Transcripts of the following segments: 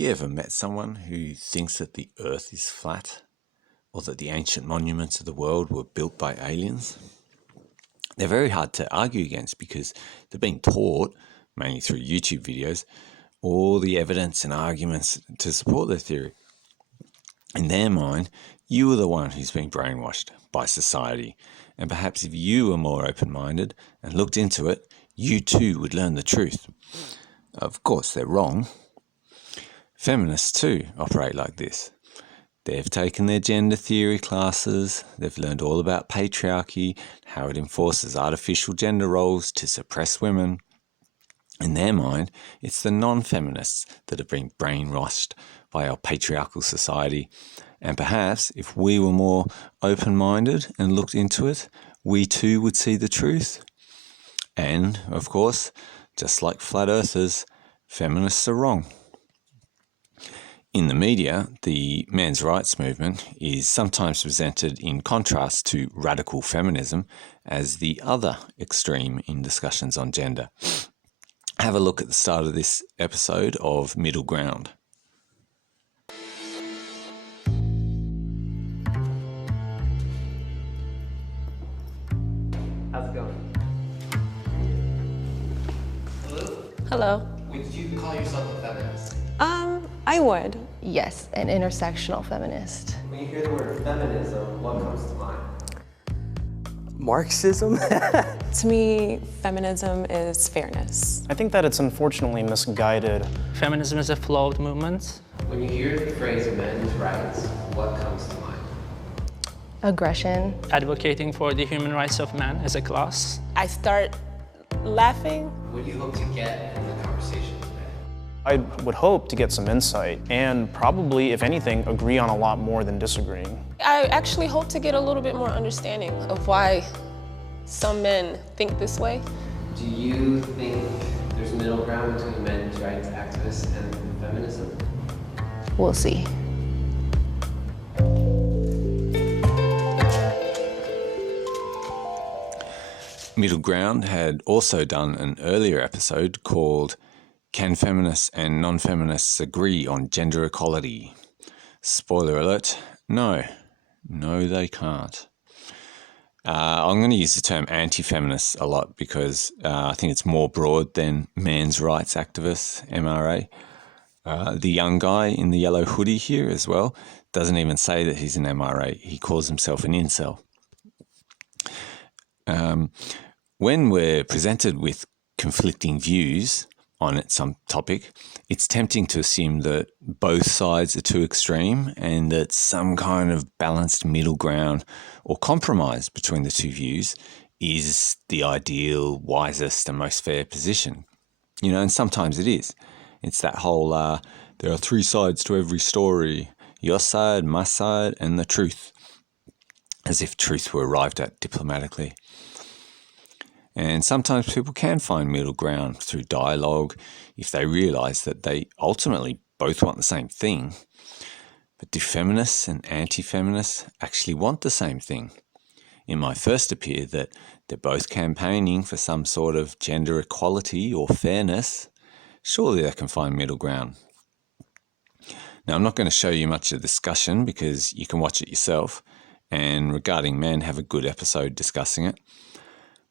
You ever met someone who thinks that the earth is flat or that the ancient monuments of the world were built by aliens? They're very hard to argue against because they're being taught, mainly through YouTube videos, all the evidence and arguments to support their theory. In their mind, you are the one who's being brainwashed by society, and perhaps if you were more open-minded and looked into it, you too would learn the truth. Of course, they're wrong. Feminists too operate like this. They've taken their gender theory classes, they've learned all about patriarchy, how it enforces artificial gender roles to suppress women. In their mind, it's the non-feminists that have been brainwashed by our patriarchal society. And perhaps if we were more open-minded and looked into it, we too would see the truth. And, of course, just like flat earthers, feminists are wrong. In the media, the men's rights movement is sometimes presented in contrast to radical feminism as the other extreme in discussions on gender. Have a look at the start of this episode of Middle Ground. How's it going? Hello? Hello. Would you call yourself a feminist? I would. Yes, an intersectional feminist. When you hear the word feminism, what comes to mind? Marxism? To me, feminism is fairness. I think that it's unfortunately misguided. Feminism is a flawed movement. When you hear the phrase men's rights, what comes to mind? Aggression. Advocating for the human rights of man as a class. I start laughing. What do you hope to get from the conversation today? I would hope to get some insight and probably, if anything, agree on a lot more than disagreeing. I actually hope to get a little bit more understanding of why some men think this way. Do you think there's middle ground between men's rights activists and feminism? We'll see. Middle Ground had also done an earlier episode called Can Feminists and Non-Feminists Agree on Gender Equality? Spoiler alert, no, they can't. I'm going to use the term anti-feminists a lot because I think it's more broad than men's rights activists, MRA. The young guy in the yellow hoodie here as well doesn't even say that he's an MRA. He calls himself an incel. When we're presented with conflicting views on some topic, it's tempting to assume that both sides are too extreme and that some kind of balanced middle ground or compromise between the two views is the ideal, wisest and most fair position. You know, and sometimes it is. It's that whole, there are three sides to every story, your side, my side, and the truth, as if truth were arrived at diplomatically. And sometimes people can find middle ground through dialogue if they realise that they ultimately both want the same thing. But do feminists and anti-feminists actually want the same thing? It might first appear that they're both campaigning for some sort of gender equality or fairness. Surely they can find middle ground. Now, I'm not going to show you much of the discussion because you can watch it yourself, and regarding men, have a good episode discussing it.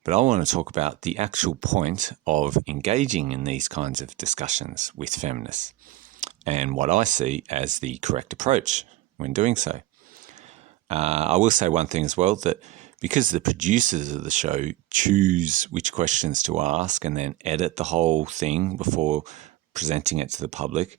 But I want to talk about the actual point of engaging in these kinds of discussions with feminists and what I see as the correct approach when doing so. I will say one thing as well, that because the producers of the show choose which questions to ask and then edit the whole thing before presenting it to the public,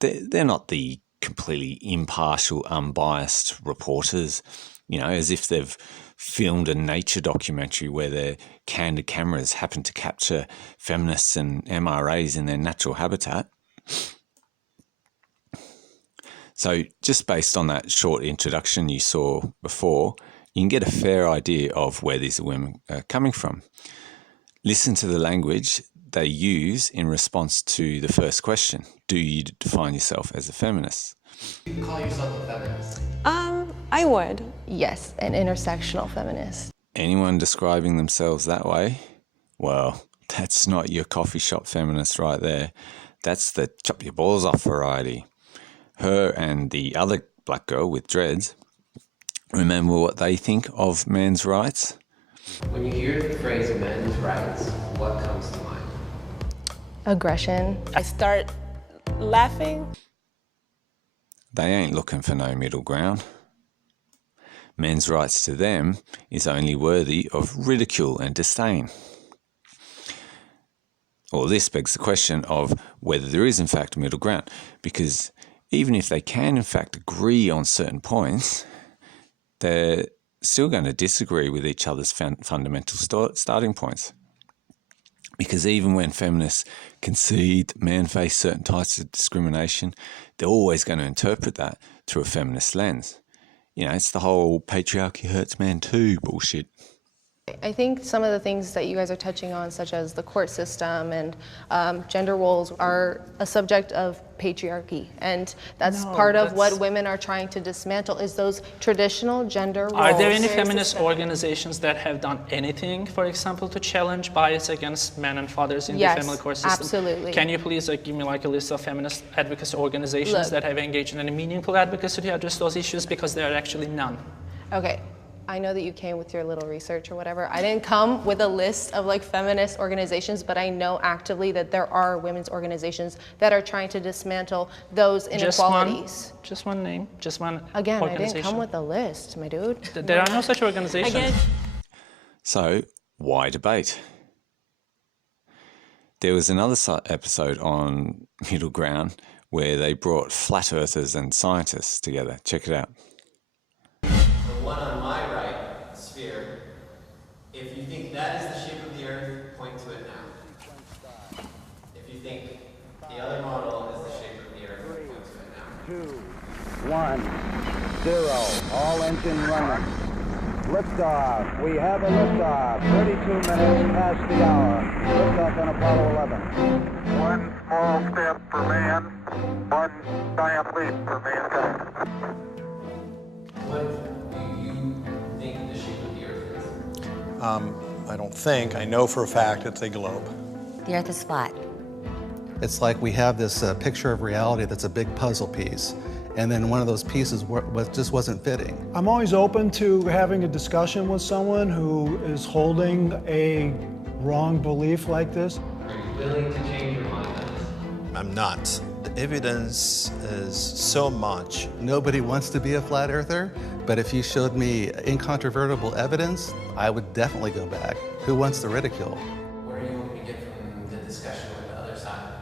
they're not the completely impartial, unbiased reporters, you know, as if they've filmed a nature documentary where their candid cameras happen to capture feminists and MRAs in their natural habitat. So just based on that short introduction you saw before, you can get a fair idea of where these women are coming from. Listen to the language they use in response to the first question. Do you define yourself as a feminist? Do you call yourself a feminist? I would. Yes, an intersectional feminist. Anyone describing themselves that way? Well, that's not your coffee shop feminist right there. That's the chop your balls off variety. Her and the other black girl with dreads, remember what they think of men's rights? When you hear the phrase men's rights, what comes to mind? Aggression. I start laughing. They ain't looking for no middle ground. Men's rights to them is only worthy of ridicule and disdain. Well, this begs the question of whether there is in fact a middle ground, because even if they can in fact agree on certain points, they're still going to disagree with each other's fundamental starting points. Because even when feminists concede that men face certain types of discrimination, they're always going to interpret that through a feminist lens. You know, it's the whole patriarchy hurts men too bullshit. I think some of the things that you guys are touching on, such as the court system and gender roles, are a subject of patriarchy. And that's part of what women are trying to dismantle, is those traditional gender roles. Are there any feminist organizations that have done anything, for example, to challenge bias against men and fathers in the family court system? Absolutely. Can you please give me a list of feminist advocacy organizations that have engaged in any meaningful advocacy to address those issues? Because there are actually none. Okay. I know that you came with your little research or whatever. I didn't come with a list of feminist organizations, but I know actively that there are women's organizations that are trying to dismantle those inequalities. Just one name, just one Again, I organization. didn't come with a list, my dude. There are no such organizations. Again. So, why debate? There was another episode on Middle Ground where they brought flat earthers and scientists together. Check it out. The one on my right, sphere, if you think that is the shape of the Earth, point to it now. If you think the other model is the shape of the Earth, point to it now. 2, 1, 0, all engine running. Liftoff. We have a liftoff. 32 minutes past the hour. Liftoff on Apollo 11. One small step for man, one giant leap for mankind. What do you think the shape of the Earth is? I don't think. I know for a fact it's a globe. The Earth is flat. It's like we have this picture of reality that's a big puzzle piece, and then one of those pieces just wasn't fitting. I'm always open to having a discussion with someone who is holding a wrong belief like this. Are you willing to change your mind on this? I'm not. The evidence is so much. Nobody wants to be a flat earther, but if you showed me incontrovertible evidence, I would definitely go back. Who wants the ridicule? Where are you hoping to get from the discussion with the other side?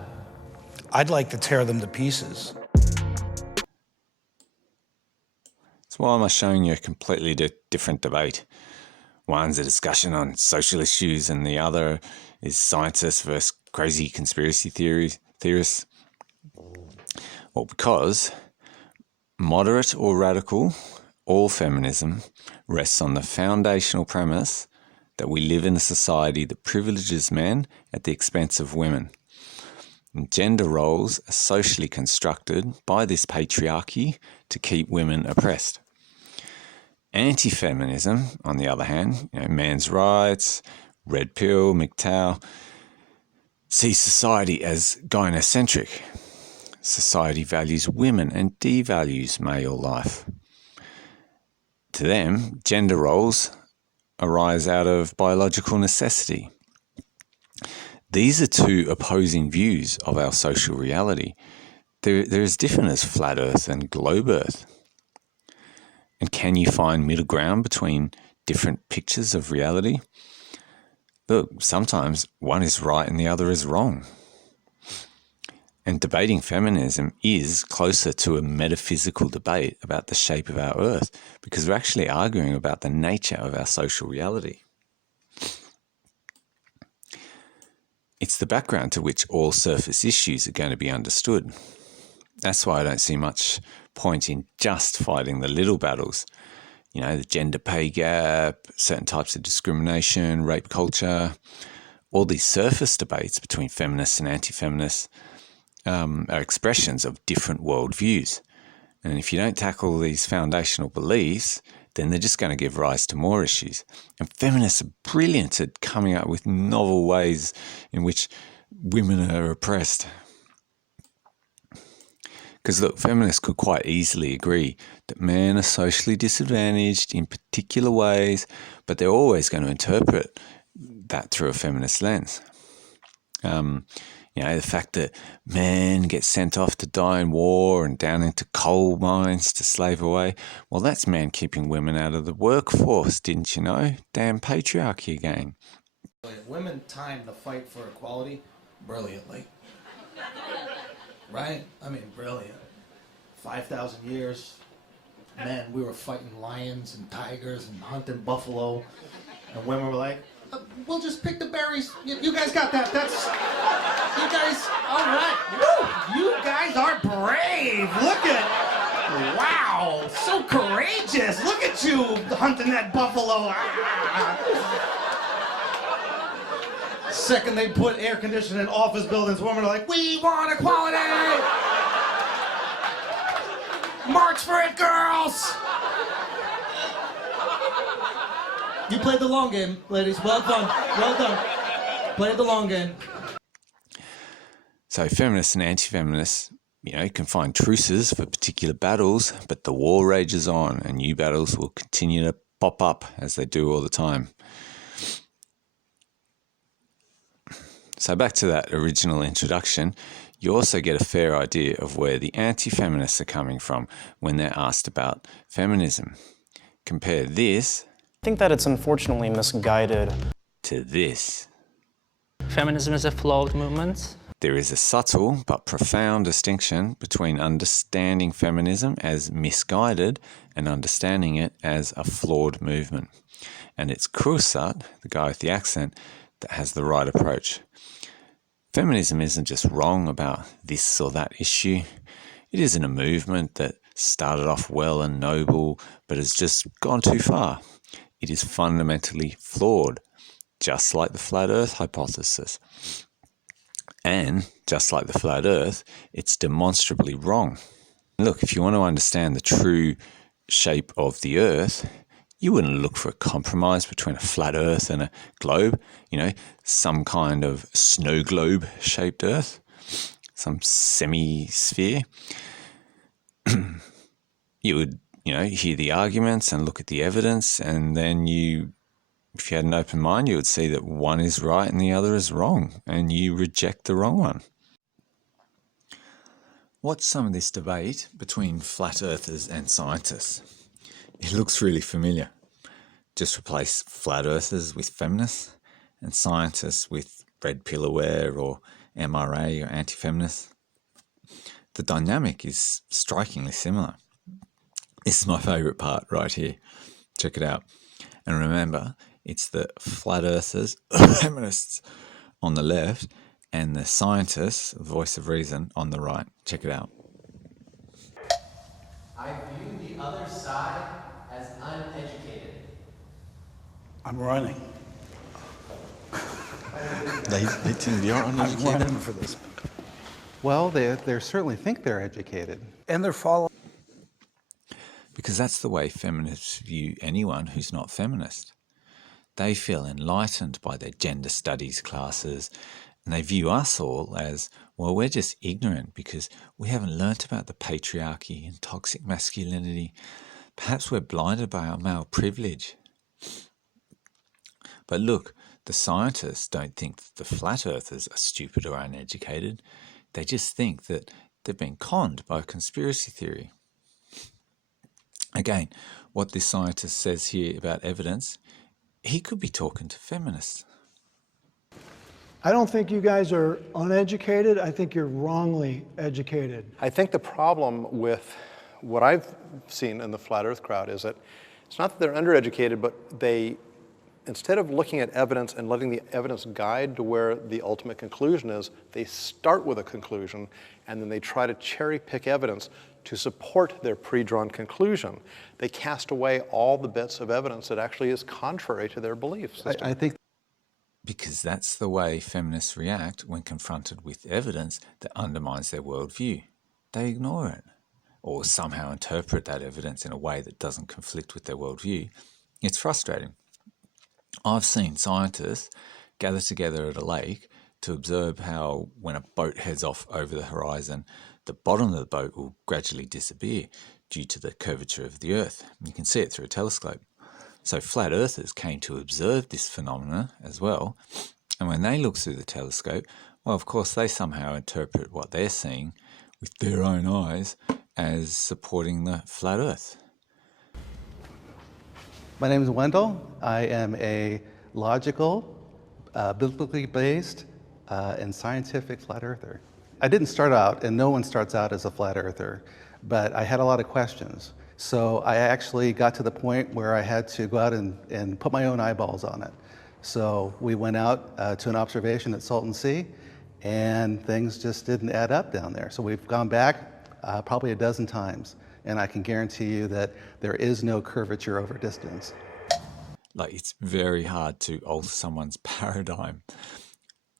I'd like to tear them to pieces. So why am I showing you a completely different debate? One's a discussion on social issues and the other is scientists versus crazy conspiracy theorists. Well, because moderate or radical, all feminism rests on the foundational premise that we live in a society that privileges men at the expense of women. And gender roles are socially constructed by this patriarchy to keep women oppressed. Anti-feminism, on the other hand, men's rights, red pill, MGTOW, sees society as gynocentric. Society values women and devalues male life. To them, gender roles arise out of biological necessity. These are two opposing views of our social reality. They're as different as flat Earth and globe Earth. And can you find middle ground between different pictures of reality? Look, sometimes one is right and the other is wrong. And debating feminism is closer to a metaphysical debate about the shape of our Earth, because we're actually arguing about the nature of our social reality. It's the background to which all surface issues are going to be understood. That's why I don't see much point in just fighting the little battles. The gender pay gap, certain types of discrimination, rape culture. All these surface debates between feminists and anti-feminists are expressions of different worldviews. And if you don't tackle these foundational beliefs, then they're just going to give rise to more issues. And feminists are brilliant at coming up with novel ways in which women are oppressed. Because look, feminists could quite easily agree that men are socially disadvantaged in particular ways, but they're always going to interpret that through a feminist lens. The fact that men get sent off to die in war and down into coal mines to slave away, well, that's men keeping women out of the workforce, didn't you know? Damn patriarchy again. Women timed the fight for equality brilliantly. Right? I mean, brilliant. 5,000 years, men, we were fighting lions and tigers and hunting buffalo, and women were like, we'll just pick the berries. You guys got that. You guys, all right. Woo, you guys are brave. Look at, wow, so courageous. Look at you hunting that buffalo. Second they put air conditioning in office buildings, women are like, we want equality. March for it, girls. You played the long game, ladies. Well done. Well done. Played the long game. So feminists and anti-feminists, can find truces for particular battles, but the war rages on and new battles will continue to pop up as they do all the time. So back to that original introduction, you also get a fair idea of where the anti-feminists are coming from when they're asked about feminism. Compare this, I think that it's unfortunately misguided, to this. Feminism is a flawed movement. There is a subtle but profound distinction between understanding feminism as misguided and understanding it as a flawed movement. And it's Krusat, the guy with the accent, that has the right approach. Feminism isn't just wrong about this or that issue. It isn't a movement that started off well and noble, but has just gone too far. It is fundamentally flawed, just like the flat earth hypothesis. And just like the flat earth, it's demonstrably wrong. Look, if you want to understand the true shape of the earth, you wouldn't look for a compromise between a flat earth and a globe, some kind of snow globe shaped earth, some semi-sphere. You would, hear the arguments and look at the evidence, and then if you had an open mind, you would see that one is right and the other is wrong, and you reject the wrong one. What's some of this debate between flat earthers and scientists? It looks really familiar. Just replace flat earthers with feminists and scientists with red pilloware or MRA or anti-feminists. The dynamic is strikingly similar. This is my favourite part right here. Check it out. And remember, it's the flat earthers, feminists on the left, and the scientists, voice of reason, on the right. Check it out. I view the other side as uneducated. I'm running. They think you're uneducated? I'm running for this. Well, they certainly think they're educated. And they're following. Because that's the way feminists view anyone who's not feminist. They feel enlightened by their gender studies classes, and they view us all as, well, we're just ignorant because we haven't learnt about the patriarchy and toxic masculinity. Perhaps we're blinded by our male privilege. But look, the scientists don't think that the flat earthers are stupid or uneducated. They just think that they've been conned by a conspiracy theory. Again, what this scientist says here about evidence, he could be talking to feminists. I don't think you guys are uneducated. I think you're wrongly educated. I think the problem with what I've seen in the flat earth crowd is that it's not that they're undereducated, but they, instead of looking at evidence and letting the evidence guide to where the ultimate conclusion is, they start with a conclusion and then they try to cherry pick evidence to support their pre-drawn conclusion. They cast away all the bits of evidence that actually is contrary to their belief system. I think because that's the way feminists react when confronted with evidence that undermines their worldview. They ignore it, or somehow interpret that evidence in a way that doesn't conflict with their worldview. It's frustrating. I've seen scientists gather together at a lake to observe how, when a boat heads off over the horizon, the bottom of the boat will gradually disappear due to the curvature of the Earth. You can see it through a telescope. So flat earthers came to observe this phenomena as well, and when they look through the telescope, well, of course, they somehow interpret what they're seeing with their own eyes as supporting the flat Earth. My name is Wendell. I am a logical, biblically based, and scientific flat earther. I didn't start out, and no one starts out as a flat earther, but I had a lot of questions. So I actually got to the point where I had to go out and put my own eyeballs on it. So we went out to an observation at Salton Sea, and things just didn't add up down there. So we've gone back probably a dozen times, and I can guarantee you that there is no curvature over distance. Like, it's very hard to alter someone's paradigm.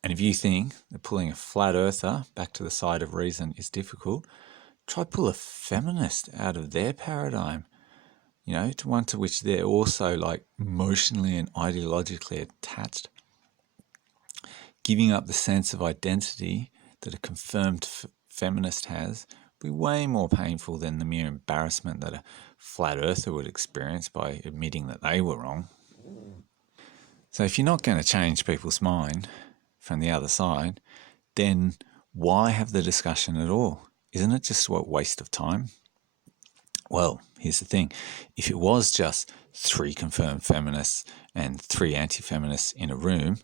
And if you think that pulling a flat earther back to the side of reason is difficult, try pull a feminist out of their paradigm, you know, to one to which they're also like emotionally and ideologically attached. Giving up the sense of identity that a confirmed feminist has would be way more painful than the mere embarrassment that a flat earther would experience by admitting that they were wrong. So if you're not going to change people's mind from the other side, then why have the discussion at all? Isn't it just a waste of time? Well, here's the thing. If it was just 3 confirmed feminists and 3 anti-feminists in a room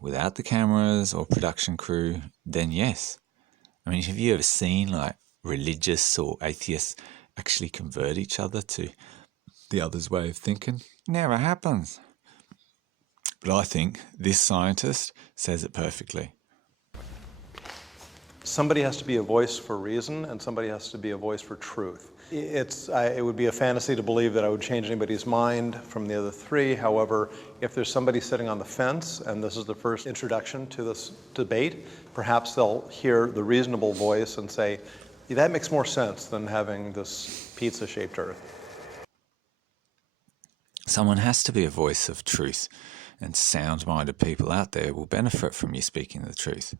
without the cameras or production crew, then yes. I mean, have you ever seen like religious or atheists actually convert each other to the other's way of thinking? Never happens. But I think this scientist says it perfectly. Somebody has to be a voice for reason, and somebody has to be a voice for truth. It would be a fantasy to believe that I would change anybody's mind from the other 3. However, if there's somebody sitting on the fence, and this is the first introduction to this debate, perhaps they'll hear the reasonable voice and say, yeah, that makes more sense than having this pizza-shaped Earth. Someone has to be a voice of truth, and sound-minded people out there will benefit from you speaking the truth.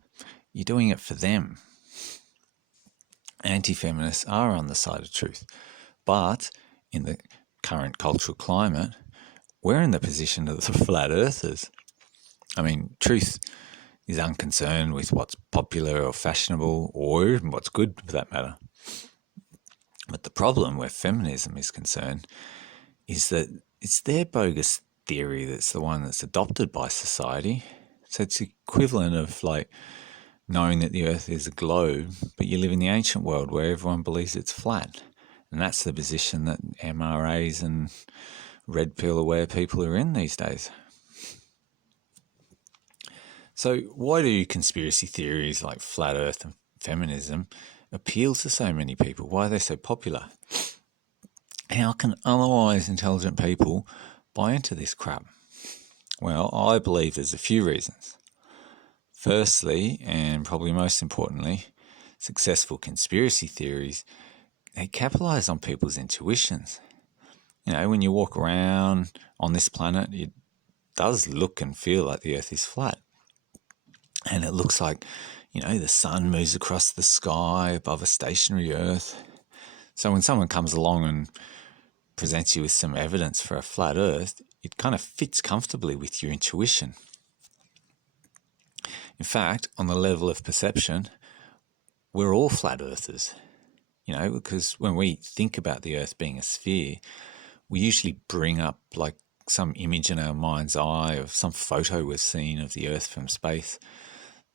You're doing it for them. Anti-feminists are on the side of truth, but in the current cultural climate, we're in the position of the flat earthers. I mean, truth is unconcerned with what's popular or fashionable, or even what's good for that matter. But the problem where feminism is concerned is that it's their bogus theory that's the one that's adopted by society. So it's equivalent of like knowing that the Earth is a globe, but you live in the ancient world where everyone believes it's flat. And that's the position that MRAs and red pill aware people are in these days. So why do conspiracy theories like flat Earth and feminism appeal to so many people? Why are they so popular? How can otherwise intelligent people buy into this crap? Well, I believe there's a few reasons. Firstly, and probably most importantly, successful conspiracy theories, they capitalize on people's intuitions. You know, when you walk around on this planet, it does look and feel like the Earth is flat. And it looks like, you know, the sun moves across the sky above a stationary Earth. So when someone comes along and presents you with some evidence for a flat Earth, it kind of fits comfortably with your intuition. In fact, on the level of perception, we're all flat earthers, you know, because when we think about the Earth being a sphere, we usually bring up like some image in our mind's eye of some photo we've seen of the Earth from space,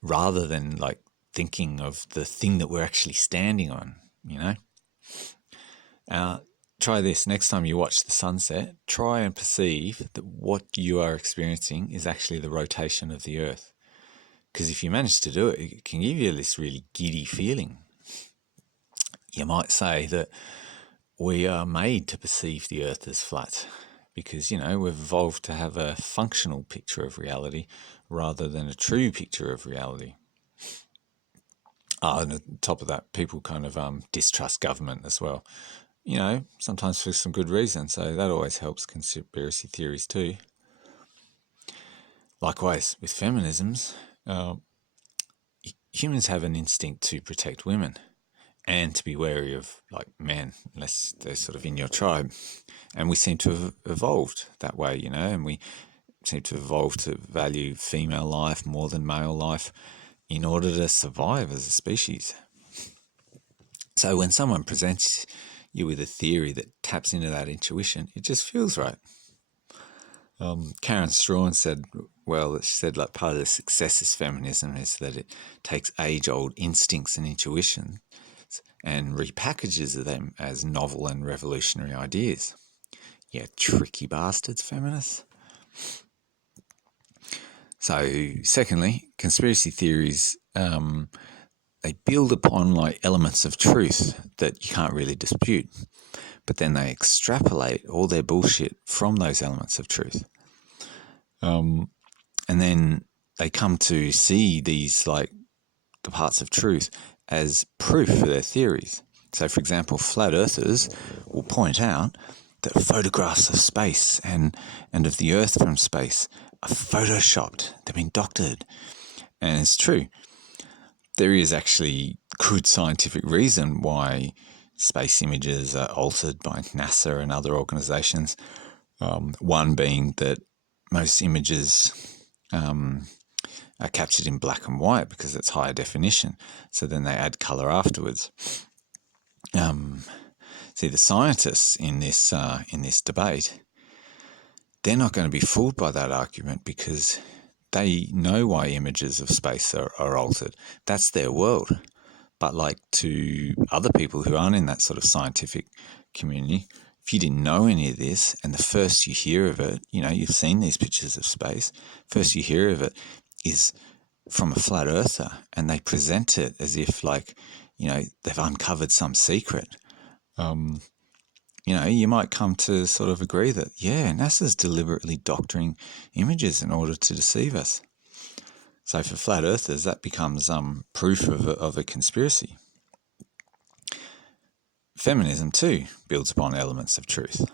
rather than like thinking of the thing that we're actually standing on, you know. Try this. Next time you watch the sunset, try and perceive that what you are experiencing is actually the rotation of the Earth. Because if you manage to do it, it can give you this really giddy feeling. You might say that we are made to perceive the Earth as flat because, you know, we've evolved to have a functional picture of reality rather than a true picture of reality. And on top of that, people kind of distrust government as well. You know, sometimes for some good reason, so that always helps conspiracy theories too. Likewise, with feminisms, humans have an instinct to protect women, and to be wary of like men, unless they're sort of in your tribe. And we seem to have evolved that way, you know, and we seem to evolve to value female life more than male life in order to survive as a species. So when someone presents you with a theory that taps into that intuition, it just feels right. Karen Strawn said, well, she said like part of the success of feminism is that it takes age-old instincts and intuition and repackages them as novel and revolutionary ideas. Yeah, tricky bastards, feminists. So, secondly, conspiracy theories, they build upon like elements of truth that you can't really dispute, but then they extrapolate all their bullshit from those elements of truth. And then they come to see these like the parts of truth as proof for their theories. So, for example, flat earthers will point out that photographs of space and of the Earth from space are photoshopped. They've been doctored. And it's true. There is actually good scientific reason why space images are altered by NASA and other organizations. One being that most images are captured in black and white because it's higher definition. So then they add color afterwards. See, the scientists in this debate, they're not going to be fooled by that argument because they know why images of space are altered. That's their world. But like to other people who aren't in that sort of scientific community, if you didn't know any of this and the first you hear of it, you know, you've seen these pictures of space, first you hear of it is from a flat earther and they present it as if like, you know, they've uncovered some secret. You know, you might come to sort of agree that, yeah, NASA's deliberately doctoring images in order to deceive us. So for flat earthers, that becomes proof of a conspiracy. Feminism too builds upon elements of truth.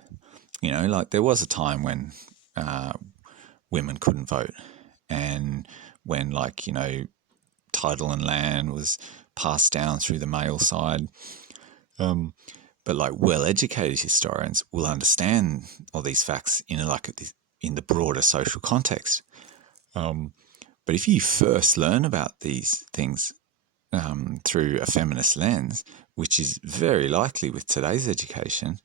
You know, like there was a time when women couldn't vote, and when, like, you know, title and land was passed down through the male side. But like well-educated historians will understand all these facts in the broader social context. But if you first learn about these things through a feminist lens, which is very likely with today's education,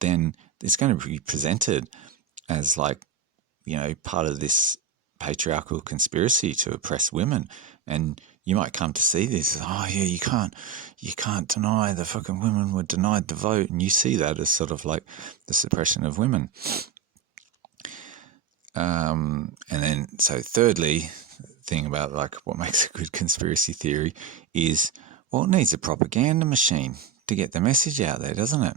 then it's going to be presented as like, you know, part of this patriarchal conspiracy to oppress women. And you might come to see this, oh yeah, you can't deny the fucking women were denied the vote, and you see that as sort of like the suppression of women. And then, so thirdly, thing about like what makes a good conspiracy theory is, well, it needs a propaganda machine to get the message out there, doesn't it?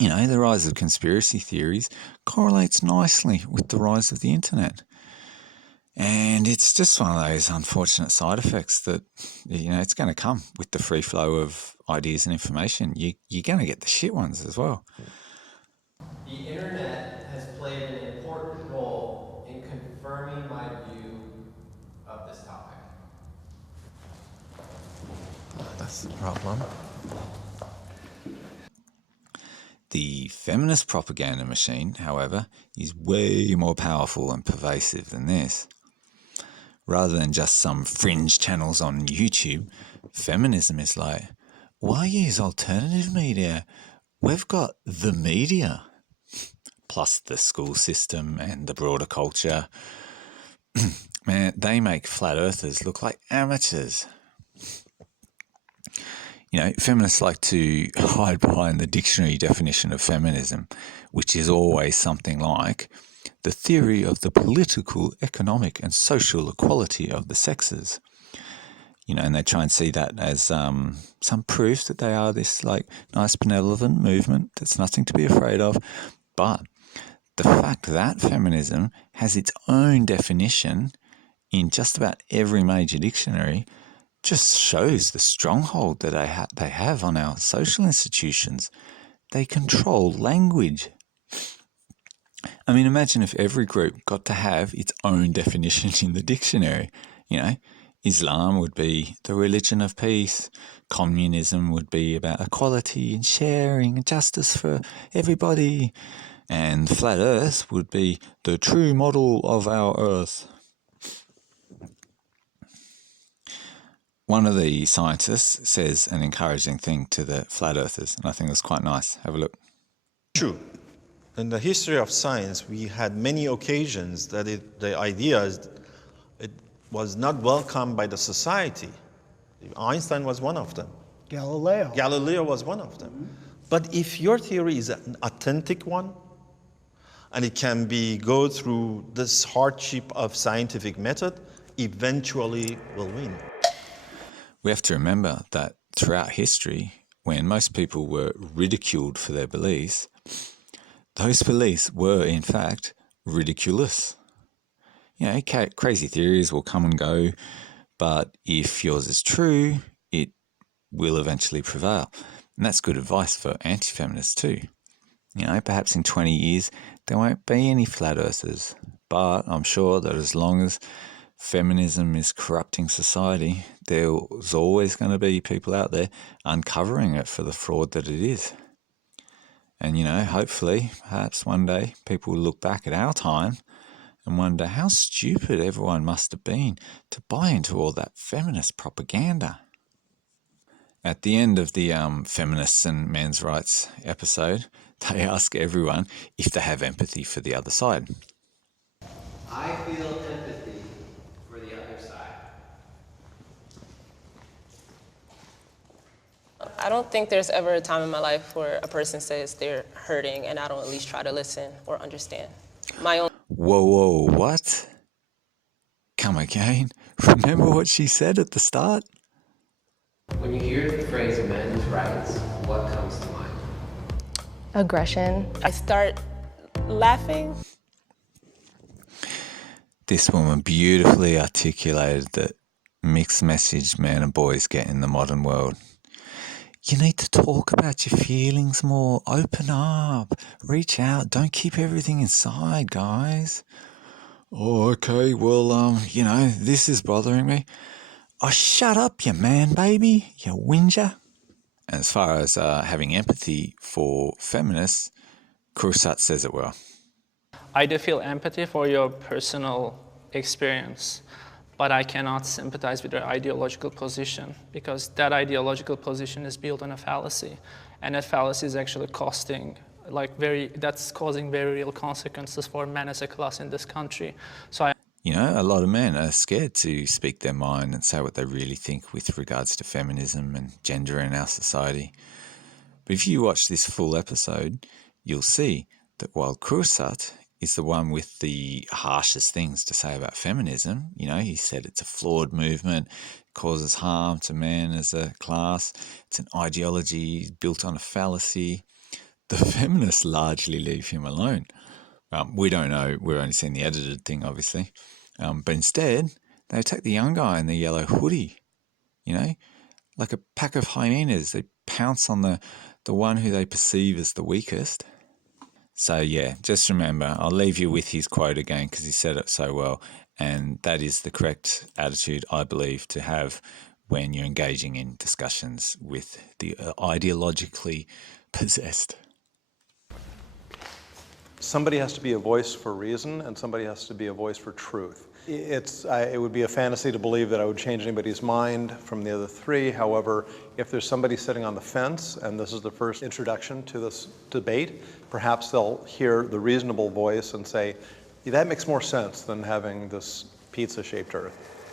You know, the rise of conspiracy theories correlates nicely with the rise of the internet. And it's just one of those unfortunate side effects that, you know, it's going to come with the free flow of ideas and information. You're going to get the shit ones as well. The internet has played an important role in confirming my view of this topic. That's the problem. The feminist propaganda machine, however, is way more powerful and pervasive than this. Rather than just some fringe channels on YouTube, feminism is like, why use alternative media? We've got the media, plus the school system and the broader culture. Man, they make flat earthers look like amateurs. You know, feminists like to hide behind the dictionary definition of feminism, which is always something like the theory of the political, economic, and social equality of the sexes. You know, and they try and see that as some proof that they are this like nice benevolent movement that's nothing to be afraid of. But the fact that feminism has its own definition in just about every major dictionary just shows the stronghold that they have on our social institutions. They control language. I mean, imagine if every group got to have its own definition in the dictionary. You know, Islam would be the religion of peace. Communism would be about equality and sharing and justice for everybody. And flat Earth would be the true model of our Earth. One of the scientists says an encouraging thing to the flat earthers, and I think it was quite nice. Have a look. True. In the history of science, we had many occasions that the ideas it was not welcomed by the society. Einstein was one of them. Galileo was one of them. But if your theory is an authentic one, and it can go through this hardship of scientific method, eventually will win. We have to remember that throughout history, when most people were ridiculed for their beliefs, those beliefs were, in fact, ridiculous. You know, crazy theories will come and go, but if yours is true, it will eventually prevail. And that's good advice for anti-feminists too. You know, perhaps in 20 years, there won't be any flat earthers, but I'm sure that as long as feminism is corrupting society, there's always going to be people out there uncovering it for the fraud that it is. And, you know, hopefully, perhaps one day, people will look back at our time and wonder how stupid everyone must have been to buy into all that feminist propaganda. At the end of the Feminists and Men's Rights episode, they ask everyone if they have empathy for the other side. I feel empathy for the other side. I don't think there's ever a time in my life where a person says they're hurting and I don't at least try to listen or understand. My own. Whoa, what? Come again? Remember what she said at the start? When you hear the phrase men's rights, what comes to mind? Aggression. I start laughing. This woman beautifully articulated the mixed message men and boys get in the modern world. You need to talk about your feelings more. Open up. Reach out. Don't keep everything inside, guys. Oh, okay. Well, you know, this is bothering me. Oh, shut up, you man baby. You whinger. And as far as having empathy for feminists, Krusat says it well. I do feel empathy for your personal experience, but I cannot sympathize with your ideological position because that ideological position is built on a fallacy, and that fallacy is actually that's causing very real consequences for men as a class in this country. So You know, a lot of men are scared to speak their mind and say what they really think with regards to feminism and gender in our society. But if you watch this full episode, you'll see that while Krusat is the one with the harshest things to say about feminism, you know, he said it's a flawed movement, causes harm to men as a class, it's an ideology built on a fallacy. The feminists largely leave him alone. We don't know, we're only seeing the edited thing, obviously. But instead, they attack the young guy in the yellow hoodie, you know, like a pack of hyenas. They pounce on the one who they perceive as the weakest. So yeah, just remember, I'll leave you with his quote again because he said it so well. And that is the correct attitude, I believe, to have when you're engaging in discussions with the ideologically possessed. Somebody has to be a voice for reason, and somebody has to be a voice for truth. It would be a fantasy to believe that I would change anybody's mind from the other three. However, if there's somebody sitting on the fence, and this is the first introduction to this debate, perhaps they'll hear the reasonable voice and say, that makes more sense than having this pizza-shaped earth.